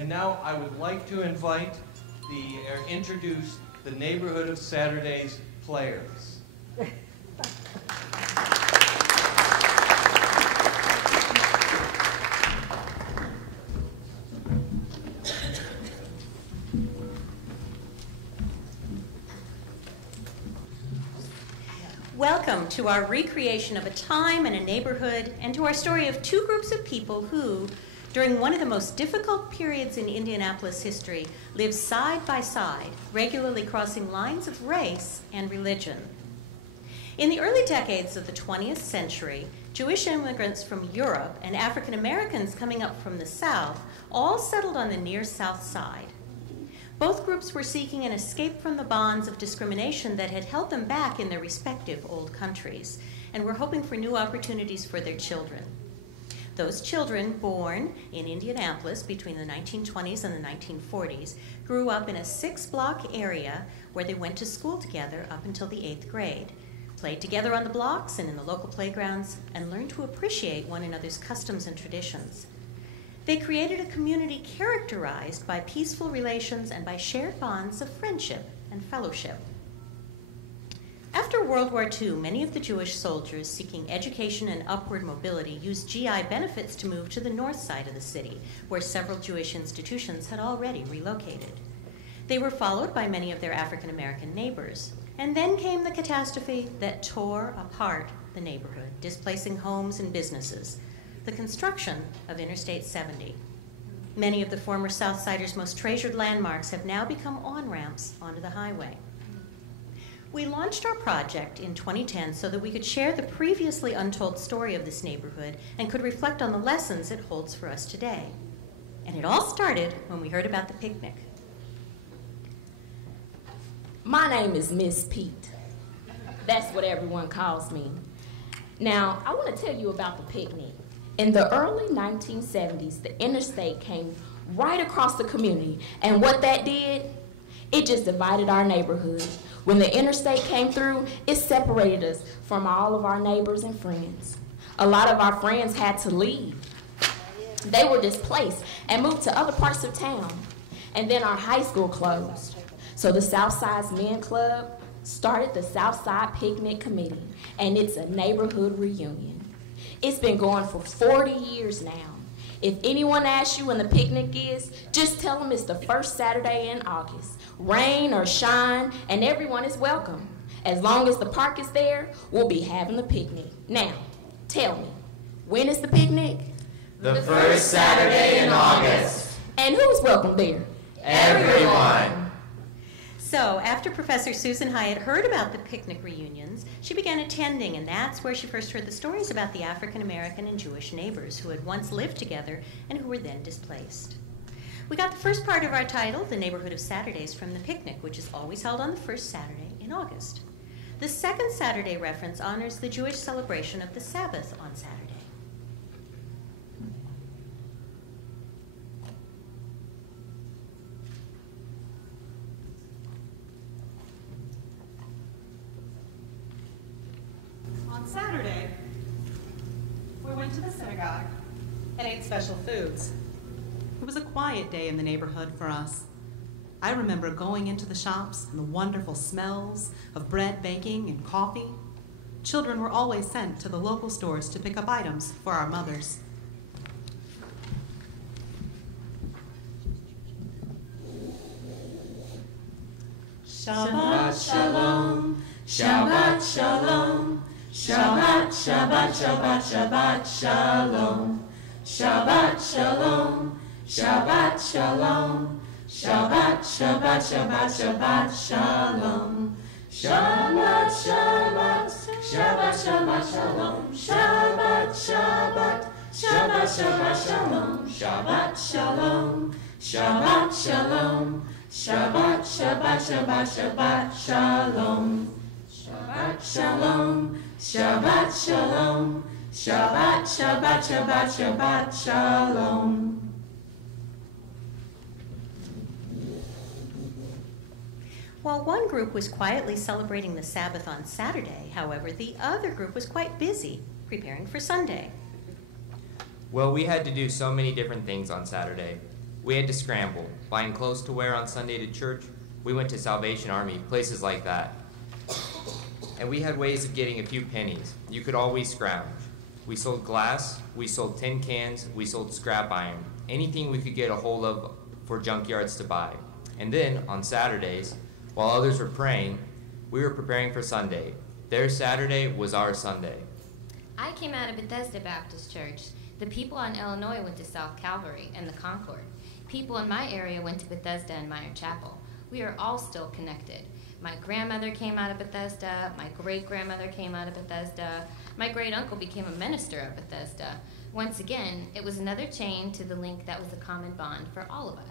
And now I would like to invite introduce the Neighborhood of Saturday's players. Welcome to our recreation of a time and a neighborhood, and to our story of two groups of people who, during one of the most difficult periods in Indianapolis history, lived side by side, regularly crossing lines of race and religion. In the early decades of the 20th century, Jewish immigrants from Europe and African Americans coming up from the South all settled on the near South Side. Both groups were seeking an escape from the bonds of discrimination that had held them back in their respective old countries, and were hoping for new opportunities for their children. Those children, born in Indianapolis between the 1920s and the 1940s, grew up in a 6-block area where they went to school together up until the 8th grade, played together on the blocks and in the local playgrounds, and learned to appreciate one another's customs and traditions. They created a community characterized by peaceful relations and by shared bonds of friendship and fellowship. After World War II, many of the Jewish soldiers seeking education and upward mobility used GI benefits to move to the north side of the city, where several Jewish institutions had already relocated. They were followed by many of their African American neighbors. And then came the catastrophe that tore apart the neighborhood, displacing homes and businesses: the construction of Interstate 70. Many of the former Southsiders' most treasured landmarks have now become on-ramps onto the highway. We launched our project in 2010 so that we could share the previously untold story of this neighborhood and could reflect on the lessons it holds for us today. And it all started when we heard about the picnic. My name is Miss Pete. That's what everyone calls me. Now, I want to tell you about the picnic. In the early 1970s, the interstate came right across the community, and what that did, it just divided our neighborhood. When the interstate came through, it separated us from all of our neighbors and friends. A lot of our friends had to leave. They were displaced and moved to other parts of town. And then our high school closed. So the Southside's Men Club started the Southside Picnic Committee, and it's a neighborhood reunion. It's been going for 40 years now. If anyone asks you when the picnic is, just tell them it's the first Saturday in August. Rain or shine, and everyone is welcome. As long as the park is there, we'll be having the picnic. Now, tell me, when is the picnic? The first Saturday in August. And who's welcome there? Everyone. So, after Professor Susan Hyatt heard about the picnic reunions, she began attending, and that's where she first heard the stories about the African American and Jewish neighbors who had once lived together and who were then displaced. We got the first part of our title, The Neighborhood of Saturdays, from the picnic, which is always held on the first Saturday in August. The second Saturday reference honors the Jewish celebration of the Sabbath on Saturday. On Saturday, we went to the synagogue and ate special foods. It was a quiet day in the neighborhood for us. I remember going into the shops and the wonderful smells of bread baking and coffee. Children were always sent to the local stores to pick up items for our mothers. Shabbat Shalom, Shabbat Shalom, Shabbat, Shabbat, Shabbat, Shabbat Shalom, Shabbat Shalom, Shabbat Shalom, Shabbat, Shabbat, Shabbat, Shabbat Shalom, Shabbat, Shabbat, Shabbat, Shabbat Shalom, Shabbat, Shabbat, Shabbat, Shabbat Shalom, Shabbat Shalom, Shabbat Shalom, Shabbat, Shabbat, Shabbat, Shabbat Shalom, Shabbat Shalom, Shabbat Shalom, Shabbat, Shabbat, Shabbat, Shabbat Shalom. While one group was quietly celebrating the Sabbath on Saturday, however, the other group was quite busy preparing for Sunday. Well, we had to do so many different things on Saturday. We had to scramble, buying clothes to wear on Sunday to church. We went to Salvation Army, places like that. And we had ways of getting a few pennies. You could always scrounge. We sold glass, we sold tin cans, we sold scrap iron, anything we could get a hold of for junkyards to buy. And then, on Saturdays, while others were praying, we were preparing for Sunday. Their Saturday was our Sunday. I came out of Bethesda Baptist Church. The people on Illinois went to South Calvary and the Concord. People in my area went to Bethesda and Meyer Chapel. We are all still connected. My grandmother came out of Bethesda. My great-grandmother came out of Bethesda. My great-uncle became a minister of Bethesda. Once again, it was another chain to the link that was a common bond for all of us.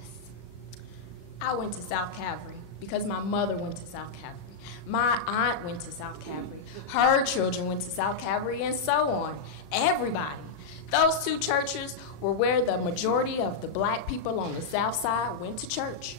I went to South Calvary because my mother went to South Calvary. My aunt went to South Calvary. Her children went to South Calvary, and so on. Everybody. Those two churches were where the majority of the black people on the South Side went to church.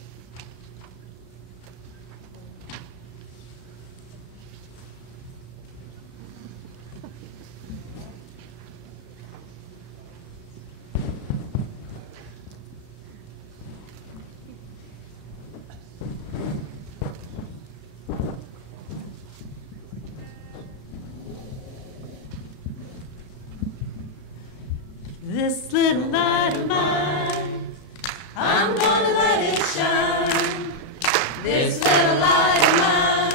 This little light of mine, I'm gonna let it shine. This little light of mine,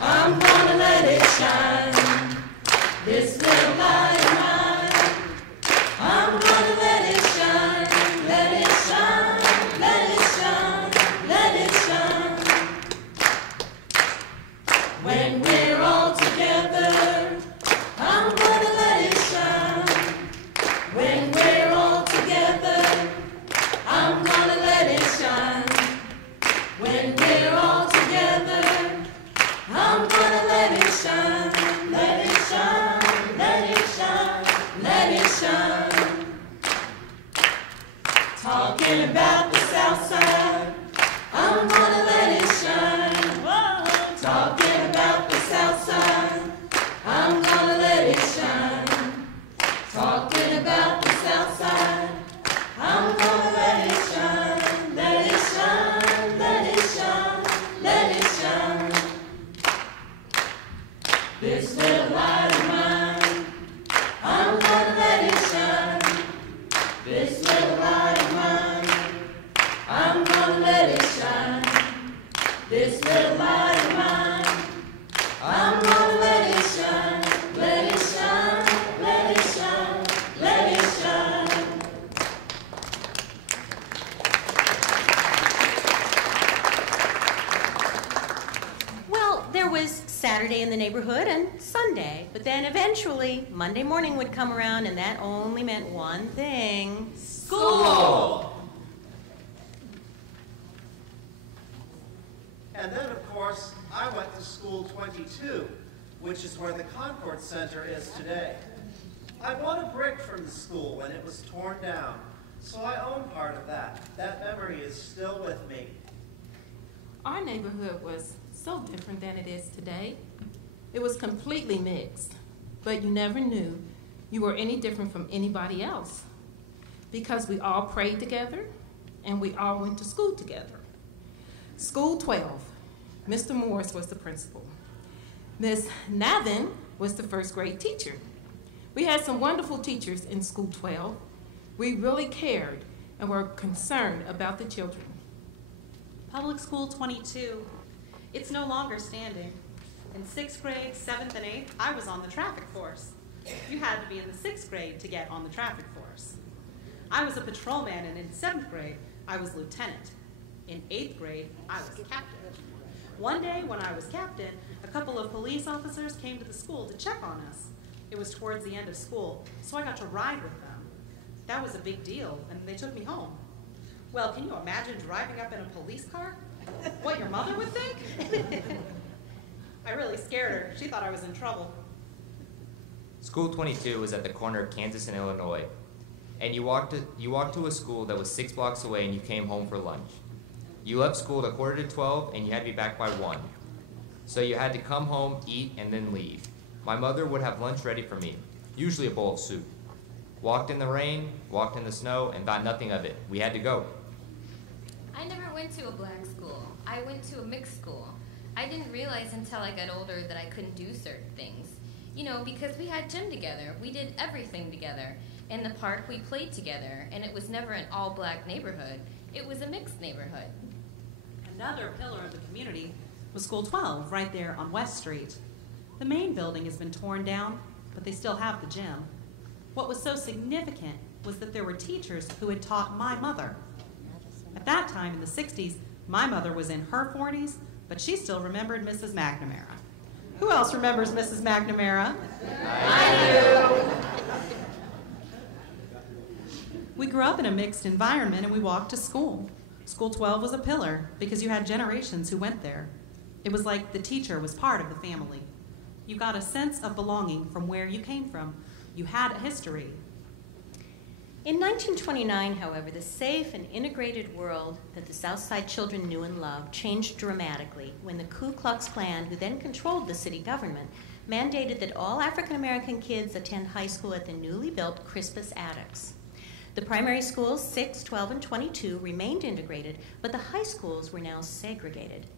I'm gonna let it shine. This little light of mine, I'm gonna let it shine. Let it shine, let it shine, let it shine. When we're all together, I'm gonna let it shine. When we're all together, I'm gonna let it shine. When we're all together, I'm gonna let it shine. Let it shine, let it shine, let it shine. Talking about the South Side, I'm gonna let it shine. Whoa. Talking about the South Side, I'm gonna let it shine. Talking about the South Side, I'm gonna let it shine, let it shine, let it shine, let it shine. This little light of mine, I'm gonna let it shine. This little light of mine, I'm gonna let it shine. This little light of mine, I'm gonna let it shine, let it shine, let it shine, let it shine. Well, there was Saturday in the neighborhood and Sunday, but then eventually Monday morning would come around, and that only meant one thing: School! And then, of course, I went to School 22, which is where the Concord Center is today. I bought a brick from the school when it was torn down, so I own part of that. That memory is still with me. Our neighborhood was so different than it is today. It was completely mixed, but you never knew you were any different from anybody else because we all prayed together and we all went to school together. School 12, Mr. Morris was the principal. Miss Navin was the first grade teacher. We had some wonderful teachers in School 12. We really cared and were concerned about the children. Public School 22, it's no longer standing. In 6th grade, 7th, and 8th, I was on the traffic force. You had to be in the 6th grade to get on the traffic force. I was a patrolman, and in 7th grade, I was lieutenant. In 8th grade, I was captain. One day, when I was captain, a couple of police officers came to the school to check on us. It was towards the end of school, so I got to ride with them. That was a big deal, and they took me home. Well, can you imagine driving up in a police car? What your mother would think? I really scared her. She thought I was in trouble. School 22 was at the corner of Kansas and Illinois, and you walked to a school that was 6 blocks away, and you came home for lunch. You left school at 11:45, and you had to be back by 1. So you had to come home, eat, and then leave. My mother would have lunch ready for me, usually a bowl of soup. Walked in the rain, walked in the snow, and thought nothing of it. We had to go. I never went to a black school. I went to a mixed school. I didn't realize until I got older that I couldn't do certain things. You know, because we had gym together. We did everything together. In the park, we played together, and it was never an all-black neighborhood. It was a mixed neighborhood. Another pillar of the community was School 12, right there on West Street. The main building has been torn down, but they still have the gym. What was so significant was that there were teachers who had taught my mother. At that time, in the 60s, my mother was in her 40s, but she still remembered Mrs. McNamara. Who else remembers Mrs. McNamara? I do. We grew up in a mixed environment and we walked to school. School 12 was a pillar because you had generations who went there. It was like the teacher was part of the family. You got a sense of belonging from where you came from. You had a history. In 1929, however, the safe and integrated world that the Southside children knew and loved changed dramatically when the Ku Klux Klan, who then controlled the city government, mandated that all African American kids attend high school at the newly built Crispus Attucks. The primary schools, 6, 12, and 22, remained integrated, but the high schools were now segregated.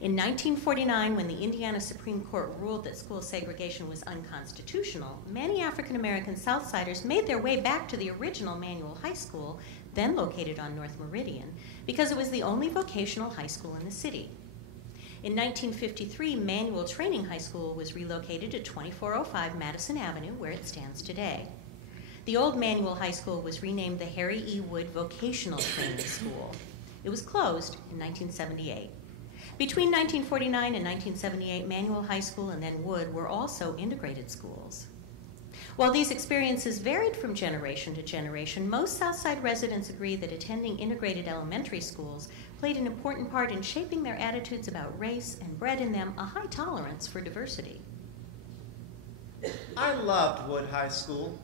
In 1949, when the Indiana Supreme Court ruled that school segregation was unconstitutional, many African American Southsiders made their way back to the original Manual High School, then located on North Meridian, because it was the only vocational high school in the city. In 1953, Manual Training High School was relocated to 2405 Madison Avenue, where it stands today. The old Manual High School was renamed the Harry E. Wood Vocational Training School. It was closed in 1978. Between 1949 and 1978, Manual High School and then Wood were also integrated schools. While these experiences varied from generation to generation, most Southside residents agree that attending integrated elementary schools played an important part in shaping their attitudes about race and bred in them a high tolerance for diversity. I loved Wood High School.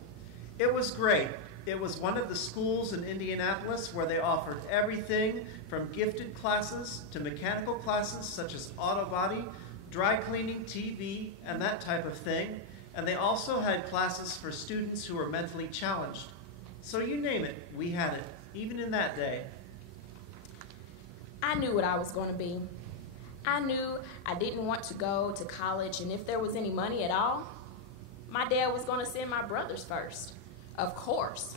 It was great. It was one of the schools in Indianapolis where they offered everything from gifted classes to mechanical classes such as auto body, dry cleaning, TV, and that type of thing. And they also had classes for students who were mentally challenged. So you name it, we had it, even in that day. I knew what I was going to be. I knew I didn't want to go to college, and if there was any money at all, my dad was going to send my brothers first. Of course.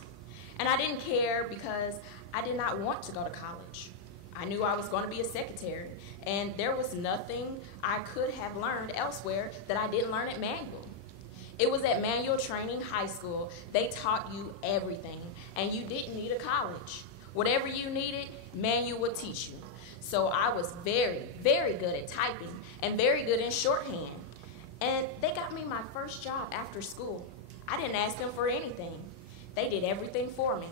And I didn't care because I did not want to go to college. I knew I was going to be a secretary, and there was nothing I could have learned elsewhere that I didn't learn at Manual. It was at Manual Training High School. They taught you everything, and you didn't need a college. Whatever you needed, Manual would teach you. So I was very, very good at typing and very good in shorthand. And they got me my first job after school. I didn't ask them for anything. They did everything for me.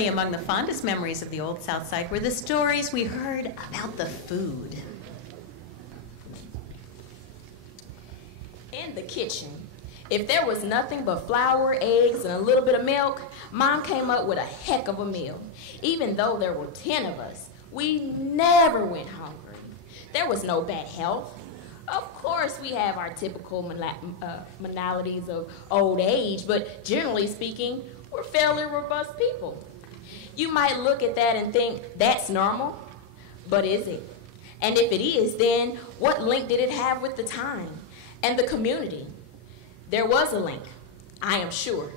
Among the fondest memories of the Old Southside were the stories we heard about the food. In the kitchen, if there was nothing but flour, eggs, and a little bit of milk, Mom came up with a heck of a meal. Even though there were 10 of us, we never went hungry. There was no bad health. Of course, we have our typical maladies of old age, but generally speaking, we're fairly robust people. You might look at that and think, that's normal, but is it? And if it is, then what link did it have with the time and the community? There was a link, I am sure.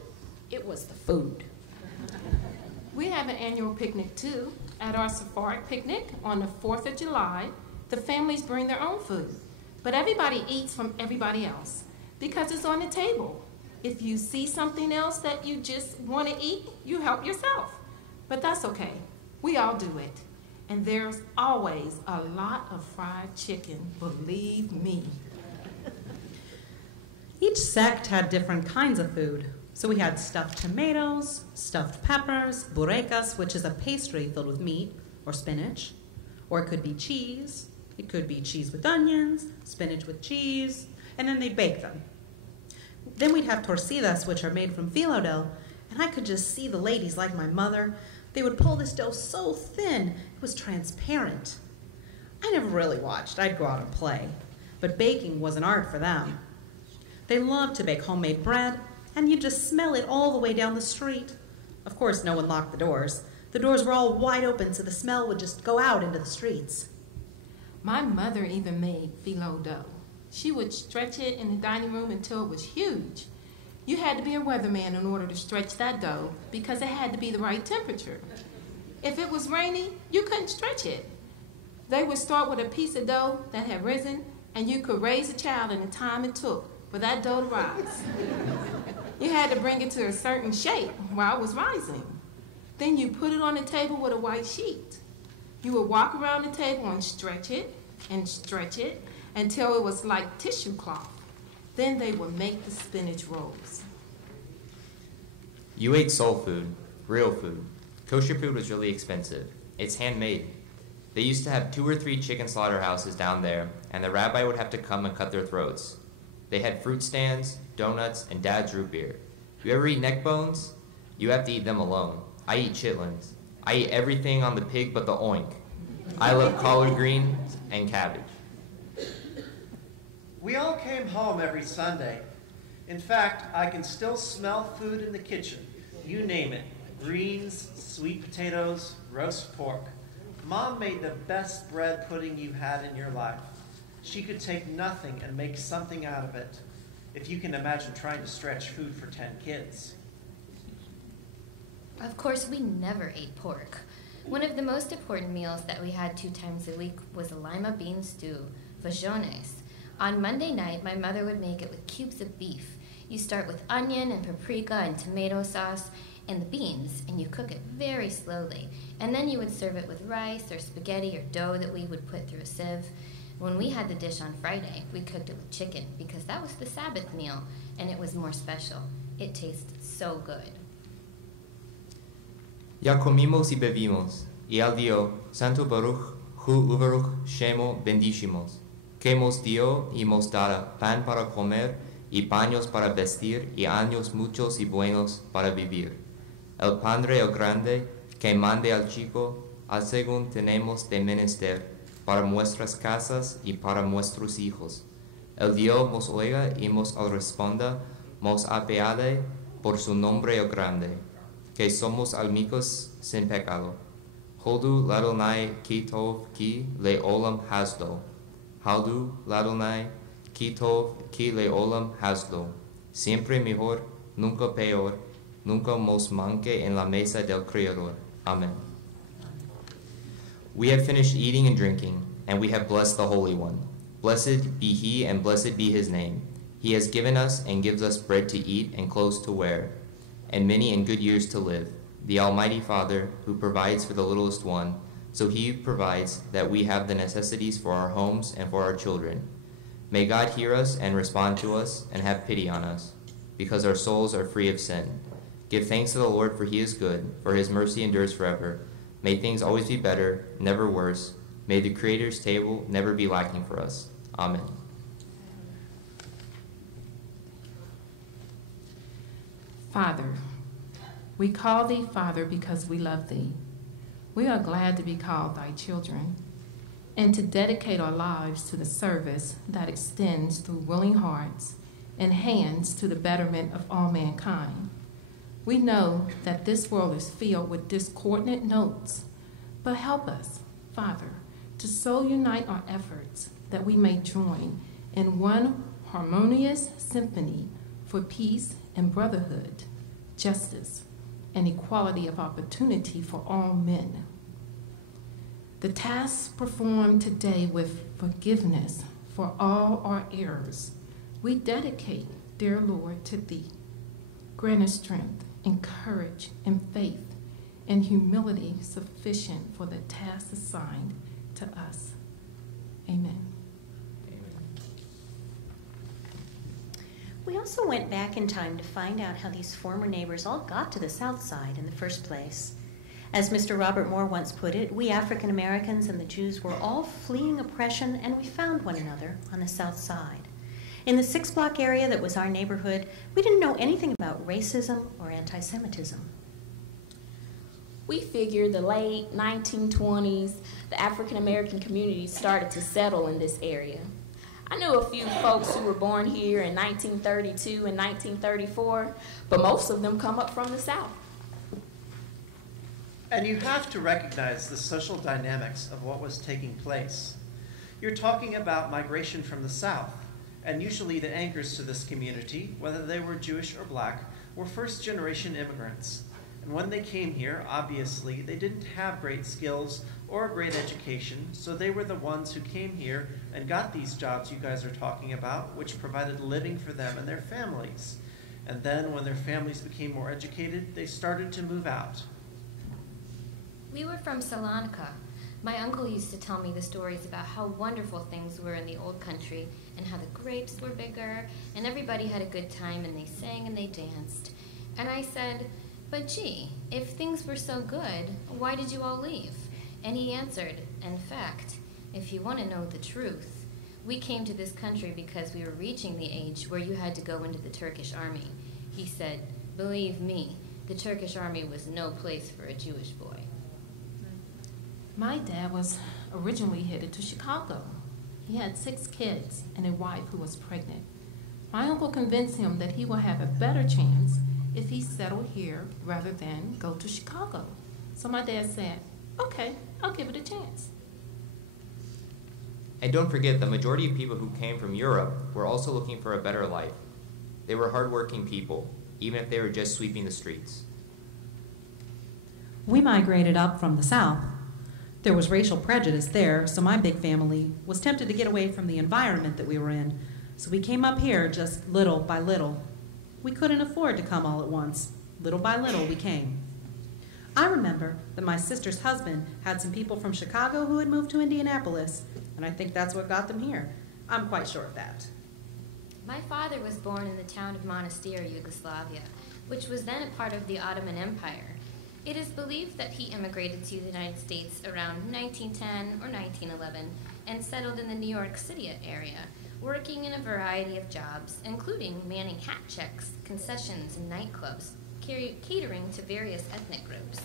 It was the food. We have an annual picnic too. At our safari picnic on the 4th of July, the families bring their own food, but everybody eats from everybody else because it's on the table. If you see something else that you just want to eat, you help yourself. But that's okay. We all do it. And there's always a lot of fried chicken, believe me. Each sect had different kinds of food. So we had stuffed tomatoes, stuffed peppers, burecas, which is a pastry filled with meat or spinach. Or it could be cheese. It could be cheese with onions, spinach with cheese, and then they'd bake them. Then we'd have torcidas, which are made from phyllo dough, and I could just see the ladies, like my mother. They would pull this dough so thin, it was transparent. I never really watched. I'd go out and play. But baking was an art for them. They loved to bake homemade bread, and you'd just smell it all the way down the street. Of course, no one locked the doors. The doors were all wide open, so the smell would just go out into the streets. My mother even made phyllo dough. She would stretch it in the dining room until it was huge. You had to be a weatherman in order to stretch that dough because it had to be the right temperature. If it was rainy, you couldn't stretch it. They would start with a piece of dough that had risen, and you could raise a child in the time it took for that dough to rise. You had to bring it to a certain shape while it was rising. Then you put it on the table with a white sheet. You would walk around the table and stretch it until it was like tissue cloth. Then they would make the spinach rolls. You ate soul food, real food. Kosher food was really expensive. It's handmade. They used to have 2 or 3 chicken slaughterhouses down there, and the rabbi would have to come and cut their throats. They had fruit stands, donuts, and dad's root beer. You ever eat neck bones? You have to eat them alone. I eat chitlins. I eat everything on the pig but the oink. I love collard greens and cabbage. We all came home every Sunday. In fact, I can still smell food in the kitchen. You name it. Greens, sweet potatoes, roast pork. Mom made the best bread pudding you had in your life. She could take nothing and make something out of it. If you can imagine trying to stretch food for 10 kids. Of course, we never ate pork. One of the most important meals that we had 2 times a week was a Lima bean stew, fajones. On Monday night, my mother would make it with cubes of beef. You start with onion and paprika and tomato sauce and the beans, and you cook it very slowly. And then you would serve it with rice or spaghetti or dough that we would put through a sieve. When we had the dish on Friday, we cooked it with chicken because that was the Sabbath meal, and it was more special. It tasted so good. Ya comimos y bebimos, y al dio, Santo Baruch, Hu Uvaruch, Shemo, bendicimos. Que mos dio y mos dará pan para comer y paños para vestir y años muchos y buenos para vivir. El Padre el Grande, que mande al chico, al según tenemos de menester, para nuestras casas y para nuestros hijos. El Dios mos oiga y mos responda, mos apeade por su nombre el grande, que somos almicos sin pecado. Hodu ladonai ki tov ki le olam hasdo. Haldu ladonai ki tov ki le olam hasdo. Siempre mejor, nunca peor, nunca mos manque en la mesa del Creador. Amen. We have finished eating and drinking, and we have blessed the Holy One. Blessed be he, and blessed be his name. He has given us and gives us bread to eat and clothes to wear, and many and good years to live. The Almighty Father, who provides for the littlest one, so he provides that we have the necessities for our homes and for our children. May God hear us and respond to us and have pity on us, because our souls are free of sin. Give thanks to the Lord, for he is good, for his mercy endures forever. May things always be better, never worse. May the Creator's table never be lacking for us. Amen. Father, we call thee Father because we love thee. We are glad to be called thy children and to dedicate our lives to the service that extends through willing hearts and hands to the betterment of all mankind. We know that this world is filled with discordant notes, but help us, Father, to so unite our efforts that we may join in one harmonious symphony for peace and brotherhood, justice, and equality of opportunity for all men. The task performed today with forgiveness for all our errors, we dedicate, dear Lord, to Thee. Grant us strength and courage and faith and humility sufficient for the task assigned to us. Amen. We also went back in time to find out how these former neighbors all got to the South Side in the first place. As Mr. Robert Moore once put it, we African Americans and the Jews were all fleeing oppression, and we found one another on the South Side. In the 6-block area that was our neighborhood, we didn't know anything about racism or anti-Semitism. We figured the late 1920s, the African American community started to settle in this area. I knew a few folks who were born here in 1932 and 1934, but most of them come up from the South. And you have to recognize the social dynamics of what was taking place. You're talking about migration from the South, and usually the anchors to this community, whether they were Jewish or black, were first-generation immigrants. And when they came here, obviously, they didn't have great skills or a great education, so they were the ones who came here and got these jobs you guys are talking about, which provided a living for them and their families. And then when their families became more educated, they started to move out. We were from Salonika. My uncle used to tell me the stories about how wonderful things were in the old country and how the grapes were bigger and everybody had a good time and they sang and they danced. And I said, "But gee, if things were so good, why did you all leave?" And he answered, "In fact, if you want to know the truth, we came to this country because we were reaching the age where you had to go into the Turkish army." He said, "Believe me, the Turkish army was no place for a Jewish boy." My dad was originally headed to Chicago. He had 6 kids and a wife who was pregnant. My uncle convinced him that he will have a better chance if he settled here rather than go to Chicago. So my dad said, "Okay, I'll give it a chance." And don't forget, the majority of people who came from Europe were also looking for a better life. They were hardworking people, even if they were just sweeping the streets. We migrated up from the South. There was racial prejudice there, so my big family was tempted to get away from the environment that we were in. So we came up here just little by little. We couldn't afford to come all at once. Little by little, we came. I remember that my sister's husband had some people from Chicago who had moved to Indianapolis, and I think that's what got them here. I'm quite sure of that. My father was born in the town of Monastir, Yugoslavia, which was then a part of the Ottoman Empire. It is believed that he immigrated to the United States around 1910 or 1911 and settled in the New York City area, working in a variety of jobs, including manning hat checks, concessions, and nightclubs, catering to various ethnic groups.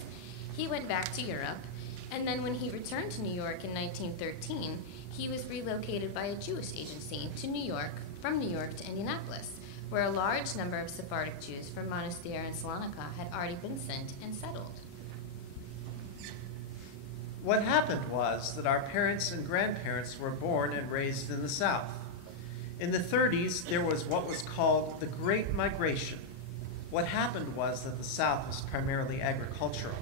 He went back to Europe, and then when he returned to New York in 1913, he was relocated by a Jewish agency to New York, from New York to Indianapolis, where a large number of Sephardic Jews from Monastir and Salonika had already been sent and settled. What happened was that our parents and grandparents were born and raised in the South. In the 30s, there was what was called the Great Migration. What happened was that the South was primarily agricultural.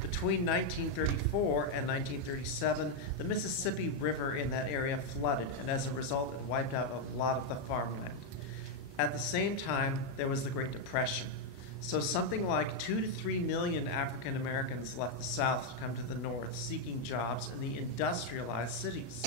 Between 1934 and 1937, the Mississippi River in that area flooded, and as a result, it wiped out a lot of the farmland. At the same time, there was the Great Depression. So something like 2 to 3 million African Americans left the South to come to the North, seeking jobs in the industrialized cities.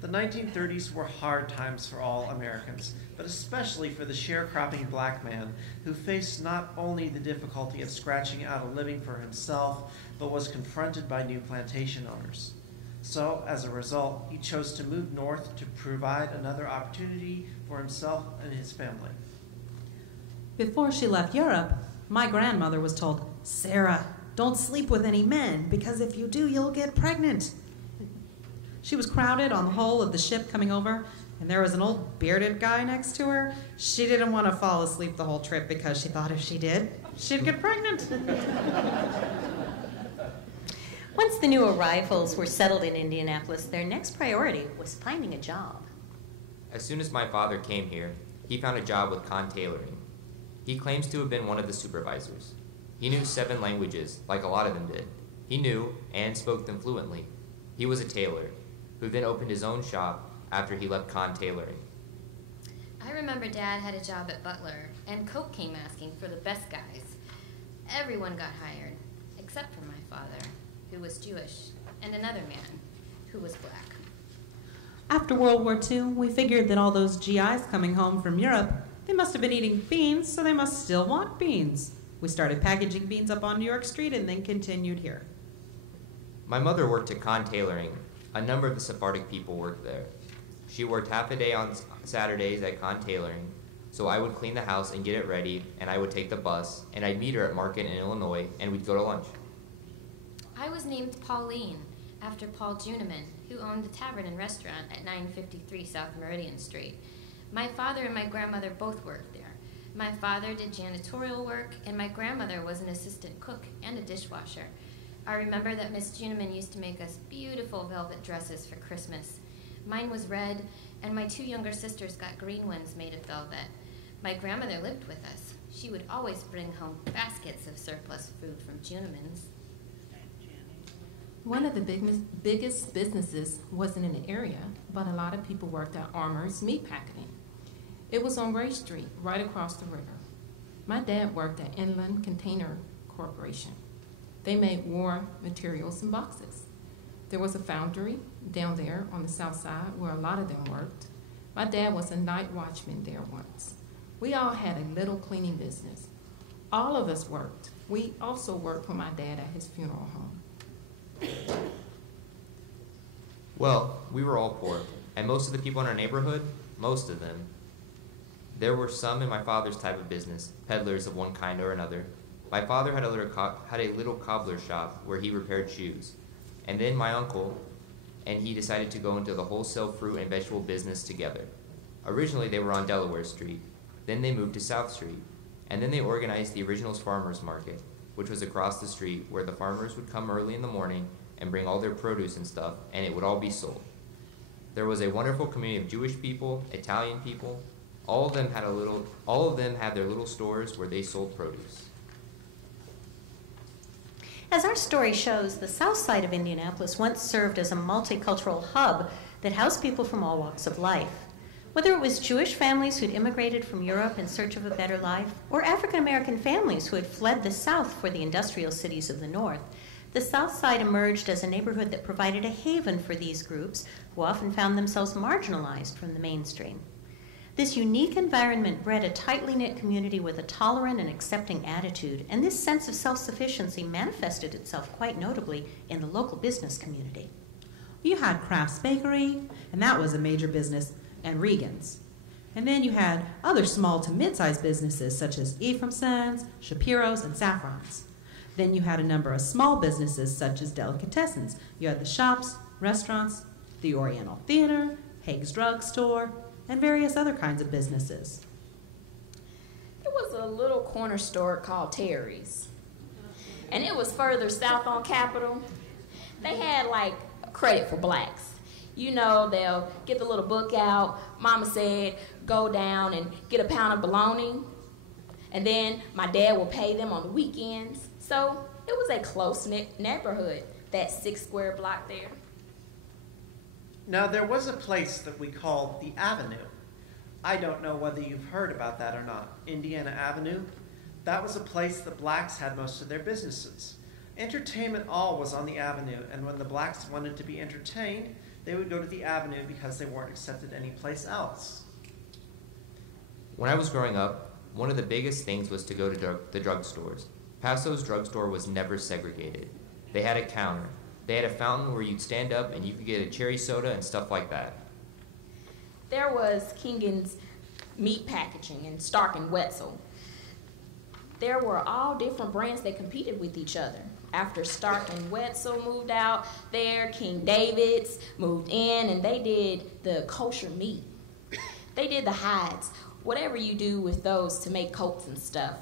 The 1930s were hard times for all Americans, but especially for the sharecropping black man who faced not only the difficulty of scratching out a living for himself, but was confronted by new plantation owners. So, as a result, he chose to move north to provide another opportunity for himself and his family. Before she left Europe, my grandmother was told, "Sarah, don't sleep with any men, because if you do, you'll get pregnant." She was crowded on the hull of the ship coming over, and there was an old bearded guy next to her. She didn't want to fall asleep the whole trip because she thought if she did, she'd get pregnant. Once the new arrivals were settled in Indianapolis, their next priority was finding a job. As soon as my father came here, he found a job with Kahn Tailoring. He claims to have been one of the supervisors. He knew 7 languages, like a lot of them did. He knew and spoke them fluently. He was a tailor, who then opened his own shop after he left con tailoring. I remember Dad had a job at Butler, and Coke came asking for the best guys. Everyone got hired, except for my father, who was Jewish, and another man, who was black. After World War II, we figured that all those GIs coming home from Europe, they must have been eating beans, so they must still want beans. We started packaging beans up on New York Street and then continued here. My mother worked at con tailoring. A number of the Sephardic people worked there. She worked half a day on Saturdays at con tailoring, so I would clean the house and get it ready, and I would take the bus, and I'd meet her at Market in Illinois, and we'd go to lunch. I was named Pauline, after Paul Juniman, who owned the tavern and restaurant at 953 South Meridian Street. My father and my grandmother both worked there. My father did janitorial work, and my grandmother was an assistant cook and a dishwasher. I remember that Miss Juniman used to make us beautiful velvet dresses for Christmas. Mine was red, and my 2 younger sisters got green ones made of velvet. My grandmother lived with us. She would always bring home baskets of surplus food from Juniman's. One of the biggest businesses wasn't in the area, but a lot of people worked at Armour's Meat Packing. It was on Ray Street, right across the river. My dad worked at Inland Container Corporation. They made war materials and boxes. There was a foundry down there on the south side where a lot of them worked. My dad was a night watchman there once. We all had a little cleaning business. All of us worked. We also worked for my dad at his funeral home. Well, we were all poor, and most of the people in our neighborhood, most of them, there were some in my father's type of business, peddlers of one kind or another. My father had a little cobbler shop where he repaired shoes. And then my uncle and he decided to go into the wholesale fruit and vegetable business together. Originally, they were on Delaware Street. Then they moved to South Street. And then they organized the Originals Farmers Market, which was across the street where the farmers would come early in the morning and bring all their produce and stuff, and it would all be sold. There was a wonderful community of Jewish people, Italian people. All of them had their little stores where they sold produce. As our story shows, the south side of Indianapolis once served as a multicultural hub that housed people from all walks of life. Whether it was Jewish families who'd immigrated from Europe in search of a better life, or African American families who had fled the South for the industrial cities of the North, the South Side emerged as a neighborhood that provided a haven for these groups who often found themselves marginalized from the mainstream. This unique environment bred a tightly knit community with a tolerant and accepting attitude, and this sense of self-sufficiency manifested itself quite notably in the local business community. You had Kraft's Bakery, and that was a major business, and Regan's. And then you had other small to mid-sized businesses such as Ephraimson's, Shapiro's, and Saffron's. Then you had a number of small businesses such as delicatessens. You had the shops, restaurants, the Oriental Theater, Haig's Drug Store, and various other kinds of businesses. There was a little corner store called Terry's, and it was further south on Capitol. They had like credit for blacks. You know, they'll get the little book out. Mama said, go down and get a pound of bologna. And then my dad will pay them on the weekends. So it was a close-knit neighborhood, that 6 square block there. Now, there was a place that we called the Avenue. I don't know whether you've heard about that or not. Indiana Avenue? That was a place the blacks had most of their businesses. Entertainment all was on the Avenue, and when the blacks wanted to be entertained, they would go to the Avenue because they weren't accepted anyplace else. When I was growing up, one of the biggest things was to go to the drugstores. Passo's drugstore was never segregated. They had a counter. They had a fountain where you'd stand up and you could get a cherry soda and stuff like that. There was Kingan's Meat Packaging and Stark and Wetzel. There were all different brands that competed with each other. After Stark and Wetzel moved out there, King David's moved in, and they did the kosher meat. They did the hides, whatever you do with those to make coats and stuff.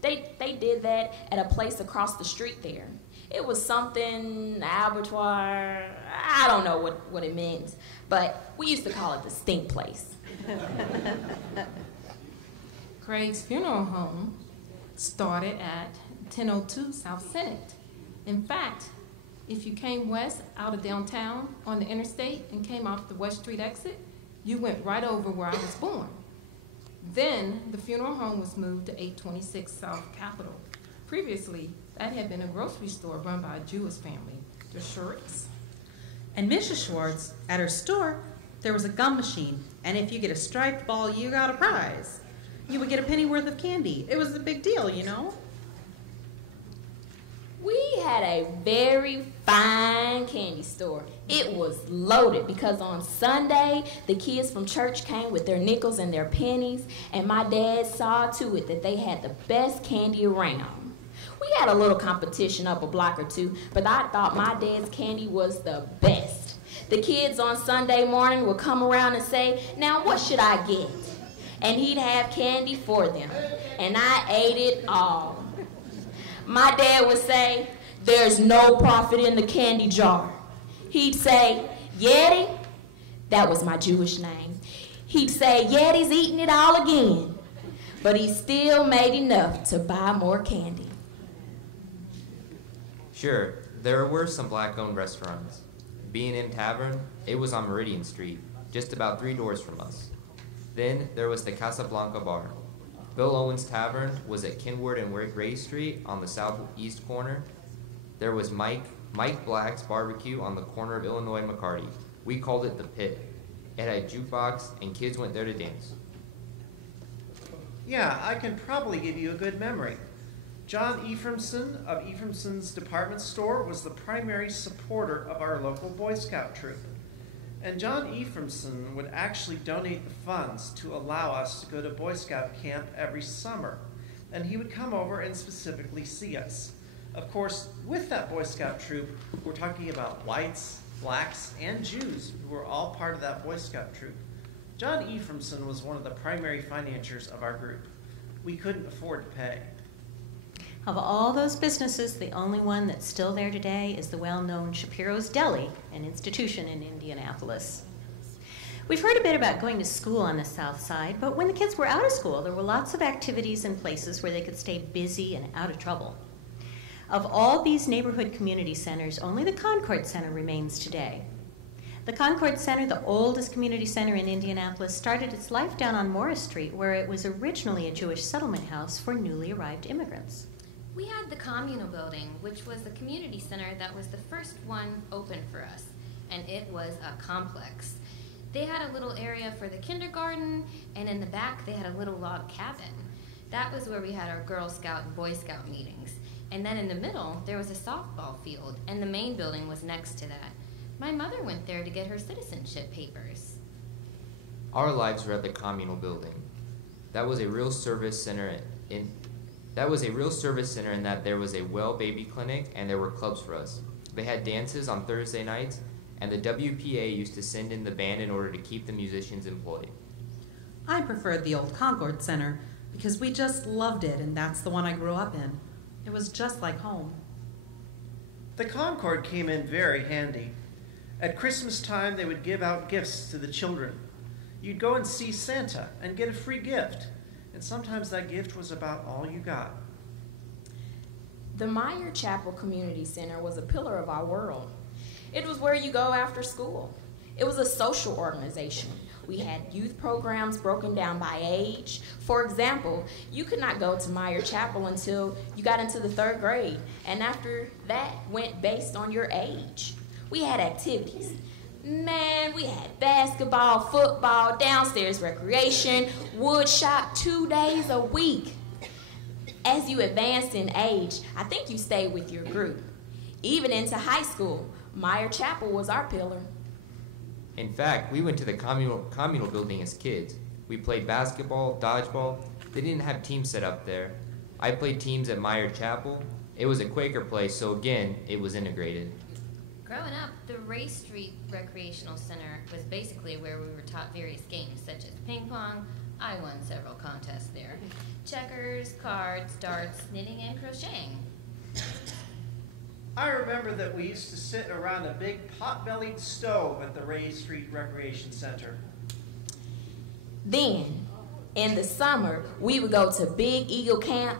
They did that at a place across the street there. It was something, abattoir, I don't know what it means, but we used to call it the stink place. Craig's funeral home started at 1002 South Senate. In fact, if you came west out of downtown on the interstate and came off the West Street exit, you went right over where I was born. Then the funeral home was moved to 826 South Capitol. Previously, that had been a grocery store run by a Jewish family, the Schwartz. And Mrs. Schwartz, at her store, there was a gum machine, and if you get a striped ball, you got a prize. You would get a penny worth of candy. It was a big deal, you know? We had a very fine candy store. It was loaded because on Sunday, the kids from church came with their nickels and their pennies, and my dad saw to it that they had the best candy around. We had a little competition up a block or two, but I thought my dad's candy was the best. The kids on Sunday morning would come around and say, "Now what should I get?" And he'd have candy for them, and I ate it all. My dad would say, "There's no profit in the candy jar." He'd say, "Yeti," that was my Jewish name. He'd say, "Yeti's eating it all again." But he still made enough to buy more candy. Sure, there were some black-owned restaurants. B&M Tavern, it was on Meridian Street, just about 3 doors from us. Then there was the Casablanca Bar. Bill Owens Tavern was at Kenward and Ray Street on the southeast corner. There was Mike Black's Barbecue on the corner of Illinois and McCarty. We called it the Pit. It had a jukebox, and kids went there to dance. Yeah, I can probably give you a good memory. John Ephraimson of Ephraimson's Department Store was the primary supporter of our local Boy Scout troop. And John Ephraimson would actually donate the funds to allow us to go to Boy Scout camp every summer. And he would come over and specifically see us. Of course, with that Boy Scout troop, we're talking about whites, blacks, and Jews who were all part of that Boy Scout troop. John Ephraimson was one of the primary financiers of our group. We couldn't afford to pay. Of all those businesses, the only one that's still there today is the well-known Shapiro's Deli, an institution in Indianapolis. We've heard a bit about going to school on the South Side, but when the kids were out of school, there were lots of activities and places where they could stay busy and out of trouble. Of all these neighborhood community centers, only the Concord Center remains today. The Concord Center, the oldest community center in Indianapolis, started its life down on Morris Street, where it was originally a Jewish settlement house for newly arrived immigrants. We had the communal building, which was the community center that was the first one open for us, and it was a complex. They had a little area for the kindergarten, and in the back they had a little log cabin. That was where we had our Girl Scout and Boy Scout meetings. And then in the middle, there was a softball field, and the main building was next to that. My mother went there to get her citizenship papers. Our lives were at the communal building. That was a real service center in that there was a well baby clinic and there were clubs for us. They had dances on Thursday nights, and the WPA used to send in the band in order to keep the musicians employed. I preferred the old Concord Center because we just loved it, and that's the one I grew up in. It was just like home. The Concord came in very handy. At Christmas time, they would give out gifts to the children. You'd go and see Santa and get a free gift, and sometimes that gift was about all you got. The Meyer Chapel Community Center was a pillar of our world. It was where you go after school. It was a social organization. We had youth programs broken down by age. For example, you could not go to Meyer Chapel until you got into the 3rd grade, and after that went based on your age. We had activities. Man, we had basketball, football, downstairs recreation, wood shop 2 days a week. As you advanced in age, I think you stayed with your group. Even into high school, Meyer Chapel was our pillar. In fact, we went to the communal building as kids. We played basketball, dodgeball. They didn't have teams set up there. I played teams at Meyer Chapel. It was a Quaker place, so again, it was integrated. Growing up, the Ray Street Recreational Center was basically where we were taught various games, such as ping pong. I won several contests there. Checkers, cards, darts, knitting, and crocheting. I remember that we used to sit around a big pot-bellied stove at the Ray Street Recreation Center. Then, in the summer, we would go to Big Eagle Camp,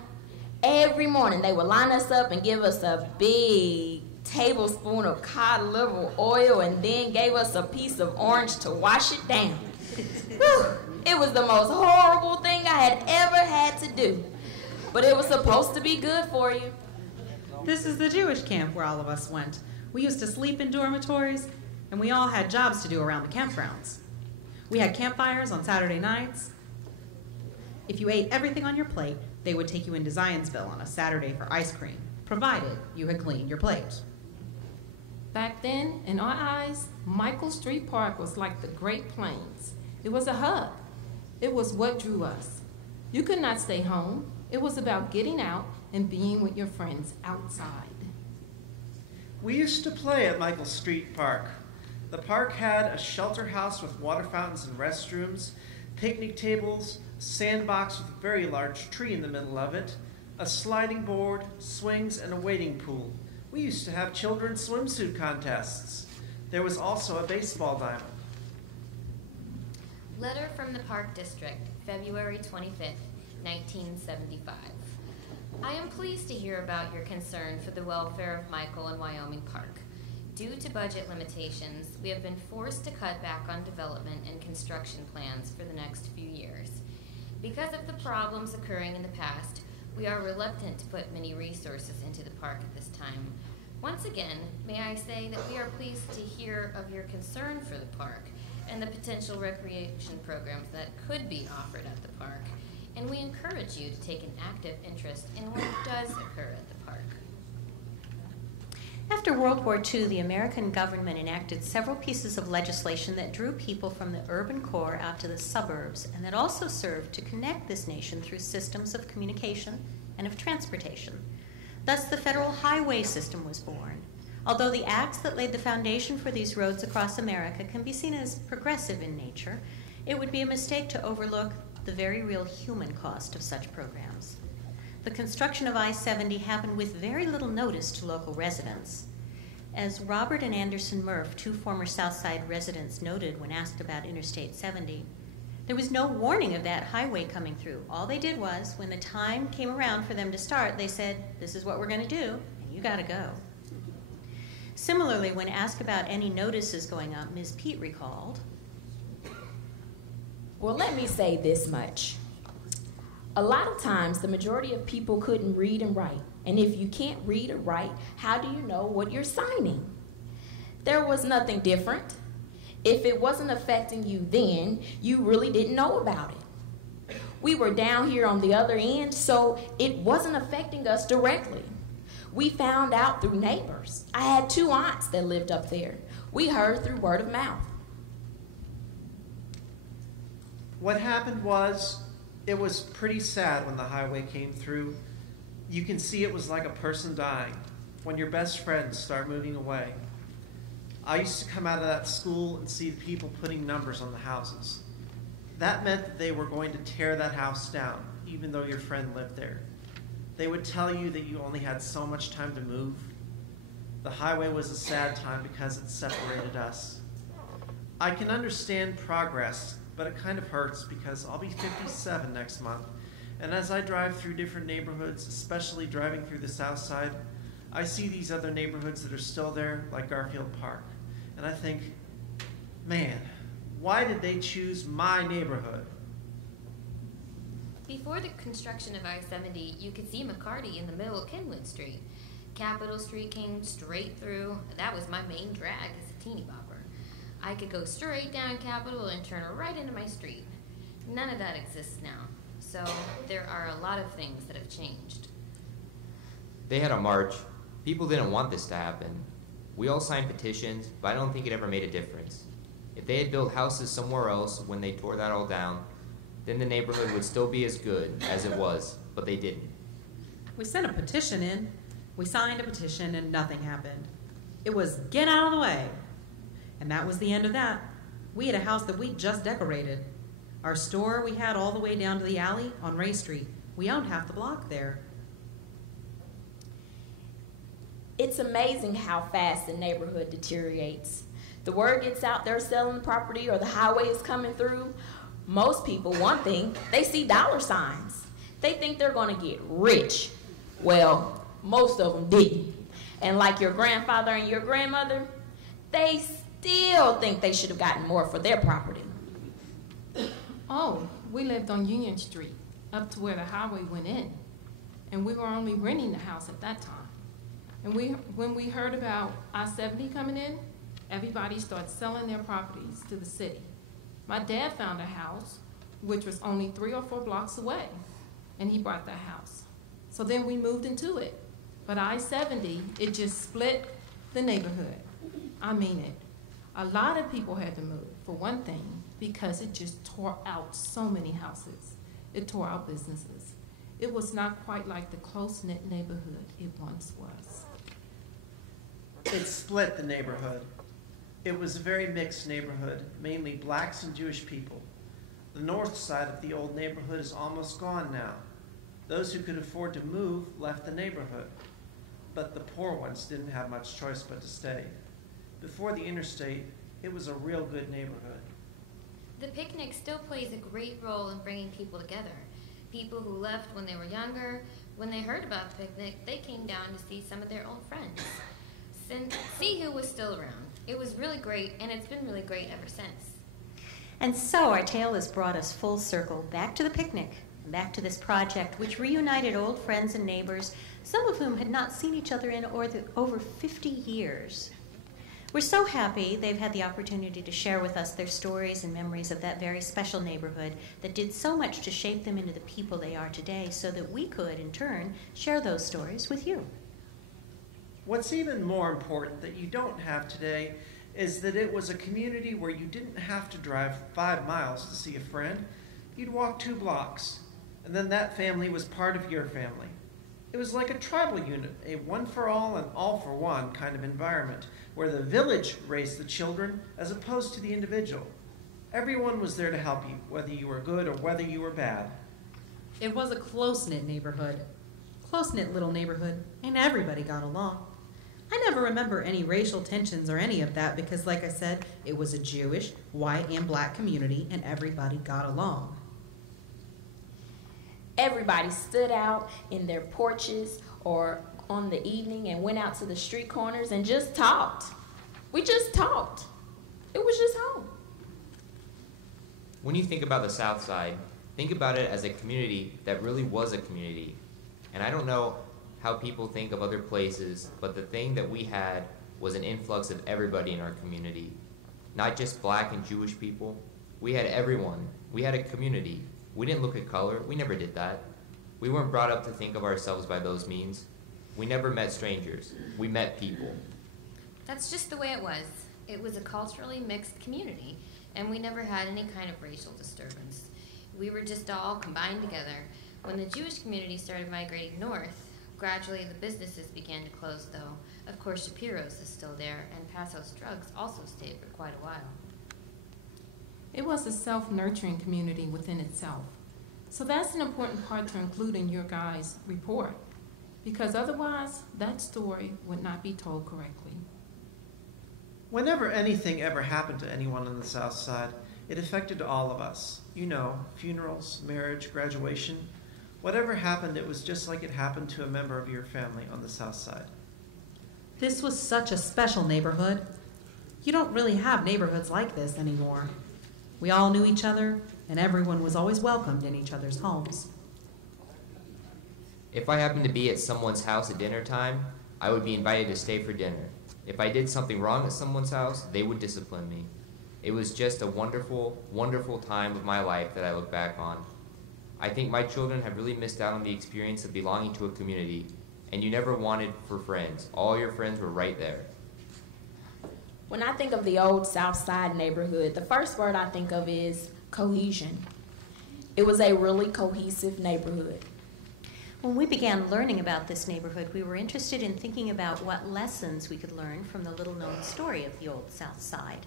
Every morning they would line us up and give us a big tablespoon of cod liver oil and then gave us a piece of orange to wash it down. Whew. It was the most horrible thing I had ever had to do. But it was supposed to be good for you. This is the Jewish camp where all of us went. We used to sleep in dormitories, and we all had jobs to do around the campgrounds. We had campfires on Saturday nights. If you ate everything on your plate, they would take you into Zionsville on a Saturday for ice cream, provided you had cleaned your plate. Back then, in our eyes, Michael Street Park was like the Great Plains. It was a hub. It was what drew us. You could not stay home. It was about getting out and being with your friends outside. We used to play at Michael Street Park. The park had a shelter house with water fountains and restrooms, picnic tables, a sandbox with a very large tree in the middle of it, a sliding board, swings, and a wading pool. We used to have children's swimsuit contests. There was also a baseball diamond. Letter from the Park District, February 25th, 1975. I am pleased to hear about your concern for the welfare of Michael and Wyoming Park. Due to budget limitations, we have been forced to cut back on development and construction plans for the next few years. Because of the problems occurring in the past, we are reluctant to put many resources into the park at this time. Once again, may I say that we are pleased to hear of your concern for the park and the potential recreation programs that could be offered at the park, and we encourage you to take an active interest in what does occur at the park. After World War II, the American government enacted several pieces of legislation that drew people from the urban core out to the suburbs, and that also served to connect this nation through systems of communication and of transportation. Thus, the federal highway system was born. Although the acts that laid the foundation for these roads across America can be seen as progressive in nature, it would be a mistake to overlook the very real human cost of such programs. The construction of I-70 happened with very little notice to local residents. As Robert and Anderson Murph, two former Southside residents, noted when asked about Interstate 70, there was no warning of that highway coming through. All they did was, when the time came around for them to start, they said, "This is what we're going to do, and you got to go." Similarly, when asked about any notices going up, Ms. Pete recalled, Well, let me say this much. A lot of times, the majority of people couldn't read and write. And if you can't read or write, how do you know what you're signing? There was nothing different. If it wasn't affecting you then, you really didn't know about it. We were down here on the other end, so it wasn't affecting us directly. We found out through neighbors. I had 2 aunts that lived up there. We heard through word of mouth. What happened was, it was pretty sad when the highway came through. You can see it was like a person dying when your best friends start moving away. I used to come out of that school and see people putting numbers on the houses. That meant that they were going to tear that house down, even though your friend lived there. They would tell you that you only had so much time to move. The highway was a sad time because it separated us. I can understand progress, but it kind of hurts because I'll be 57 next month. And as I drive through different neighborhoods, especially driving through the South Side, I see these other neighborhoods that are still there, like Garfield Park. And I think, man, why did they choose my neighborhood? Before the construction of I-70, you could see McCarty in the middle of Kenwood Street. Capitol Street came straight through. That was my main drag as a teeny bopper. I could go straight down Capitol and turn right into my street. None of that exists now. So there are a lot of things that have changed. They had a march. People didn't want this to happen. We all signed petitions, but I don't think it ever made a difference. If they had built houses somewhere else when they tore that all down, then the neighborhood would still be as good as it was, but they didn't. We sent a petition in. We signed a petition and nothing happened. It was get out of the way. And that was the end of that. We had a house that we just decorated. Our store we had all the way down to the alley on Ray Street. We owned half the block there. It's amazing how fast the neighborhood deteriorates. The word gets out they're selling the property or the highway is coming through. Most people, one thing, they see dollar signs. They think they're going to get rich. Well, most of them didn't. And like your grandfather and your grandmother, they still think they should have gotten more for their property. Oh, we lived on Union Street, up to where the highway went in. And we were only renting the house at that time. And when we heard about I-70 coming in, everybody started selling their properties to the city. My dad found a house, which was only 3 or 4 blocks away, and he bought that house. So then we moved into it. But I-70, it just split the neighborhood. I mean it. A lot of people had to move, for one thing, because it just tore out so many houses. It tore out businesses. It was not quite like the close-knit neighborhood it once was. It split the neighborhood. It was a very mixed neighborhood, mainly blacks and Jewish people. The north side of the old neighborhood is almost gone now. Those who could afford to move left the neighborhood, but the poor ones didn't have much choice but to stay. Before the interstate, it was a real good neighborhood. The picnic still plays a great role in bringing people together. People who left when they were younger, when they heard about the picnic, they came down to see some of their old friends. See who was still around. It was really great, and it's been really great ever since. And so our tale has brought us full circle, back to the picnic, back to this project which reunited old friends and neighbors, some of whom had not seen each other in over 50 years. We're so happy they've had the opportunity to share with us their stories and memories of that very special neighborhood that did so much to shape them into the people they are today, so that we could, in turn, share those stories with you. What's even more important that you don't have today is that it was a community where you didn't have to drive 5 miles to see a friend. You'd walk 2 blocks, and then that family was part of your family. It was like a tribal unit, a one-for-all and all-for-one kind of environment, where the village raised the children as opposed to the individual. Everyone was there to help you, whether you were good or whether you were bad. It was a close-knit neighborhood. Close-knit little neighborhood, and everybody got along. I never remember any racial tensions or any of that because, like I said, it was a Jewish, white, and black community, and everybody got along. Everybody stood out in their porches or on the evening and went out to the street corners and just talked. We just talked. It was just home. When you think about the South Side, think about it as a community that really was a community. And I don't know how people think of other places, but the thing that we had was an influx of everybody in our community. Not just black and Jewish people. We had everyone. We had a community. We didn't look at color. We never did that. We weren't brought up to think of ourselves by those means. We never met strangers. We met people. That's just the way it was. It was a culturally mixed community, and we never had any kind of racial disturbance. We were just all combined together. When the Jewish community started migrating north, gradually the businesses began to close, though. Of course, Shapiro's is still there, and Paso's Drugs also stayed for quite a while. It was a self-nurturing community within itself. So that's an important part to include in your guys' report, because otherwise that story would not be told correctly. Whenever anything ever happened to anyone on the South Side, it affected all of us. You know, funerals, marriage, graduation. Whatever happened, it was just like it happened to a member of your family on the South Side. This was such a special neighborhood. You don't really have neighborhoods like this anymore. We all knew each other, and everyone was always welcomed in each other's homes. If I happened to be at someone's house at dinner time, I would be invited to stay for dinner. If I did something wrong at someone's house, they would discipline me. It was just a wonderful, wonderful time of my life that I look back on. I think my children have really missed out on the experience of belonging to a community, and you never wanted for friends. All your friends were right there. When I think of the Old Southside neighborhood, the first word I think of is cohesion. It was a really cohesive neighborhood. When we began learning about this neighborhood, we were interested in thinking about what lessons we could learn from the little-known story of the Old South Side.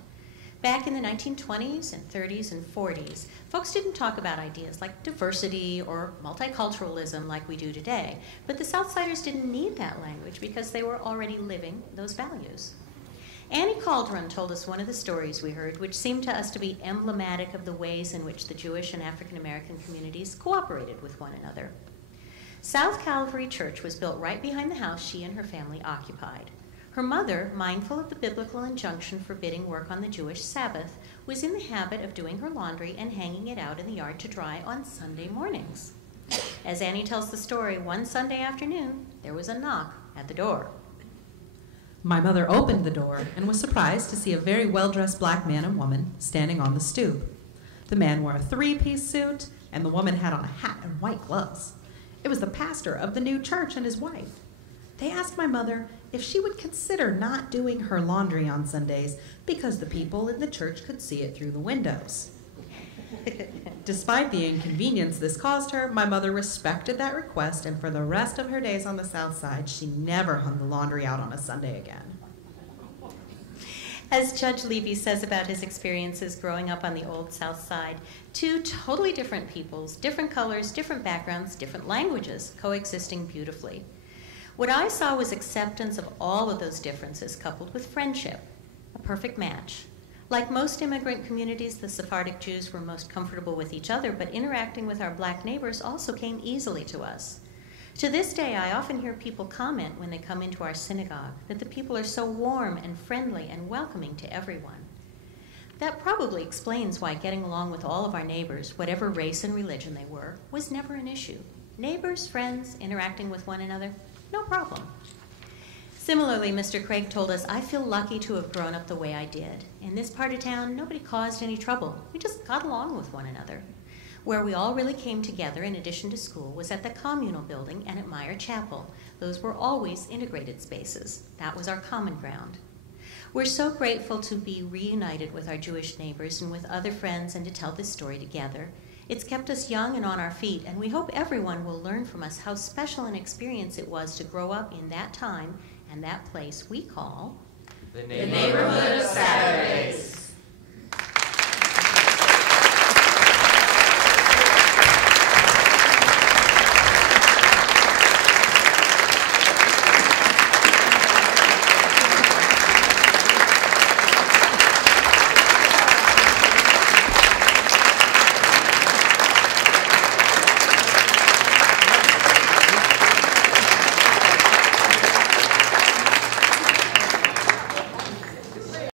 Back in the 1920s and 30s and 40s, folks didn't talk about ideas like diversity or multiculturalism like we do today, but the Southsiders didn't need that language because they were already living those values. Annie Calderon told us one of the stories we heard, which seemed to us to be emblematic of the ways in which the Jewish and African American communities cooperated with one another. South Calvary Church was built right behind the house she and her family occupied. Her mother, mindful of the biblical injunction forbidding work on the Jewish Sabbath, was in the habit of doing her laundry and hanging it out in the yard to dry on Sunday mornings. As Annie tells the story, one Sunday afternoon, there was a knock at the door. My mother opened the door and was surprised to see a very well-dressed black man and woman standing on the stoop. The man wore a three-piece suit, and the woman had on a hat and white gloves. It was the pastor of the new church and his wife. They asked my mother if she would consider not doing her laundry on Sundays because the people in the church could see it through the windows. Despite the inconvenience this caused her, my mother respected that request, and for the rest of her days on the South Side, she never hung the laundry out on a Sunday again. As Judge Levy says about his experiences growing up on the Old South Side, two totally different peoples, different colors, different backgrounds, different languages, coexisting beautifully. What I saw was acceptance of all of those differences coupled with friendship, a perfect match. Like most immigrant communities, the Sephardic Jews were most comfortable with each other, but interacting with our black neighbors also came easily to us. To this day, I often hear people comment when they come into our synagogue that the people are so warm and friendly and welcoming to everyone. That probably explains why getting along with all of our neighbors, whatever race and religion they were, was never an issue. Neighbors, friends, interacting with one another, no problem. Similarly, Mr. Craig told us, I feel lucky to have grown up the way I did. In this part of town, nobody caused any trouble. We just got along with one another. Where we all really came together, in addition to school, was at the communal building and at Meyer Chapel. Those were always integrated spaces. That was our common ground. We're so grateful to be reunited with our Jewish neighbors and with other friends and to tell this story together. It's kept us young and on our feet, and we hope everyone will learn from us how special an experience it was to grow up in that time and that place we call the neighborhood of Saturdays.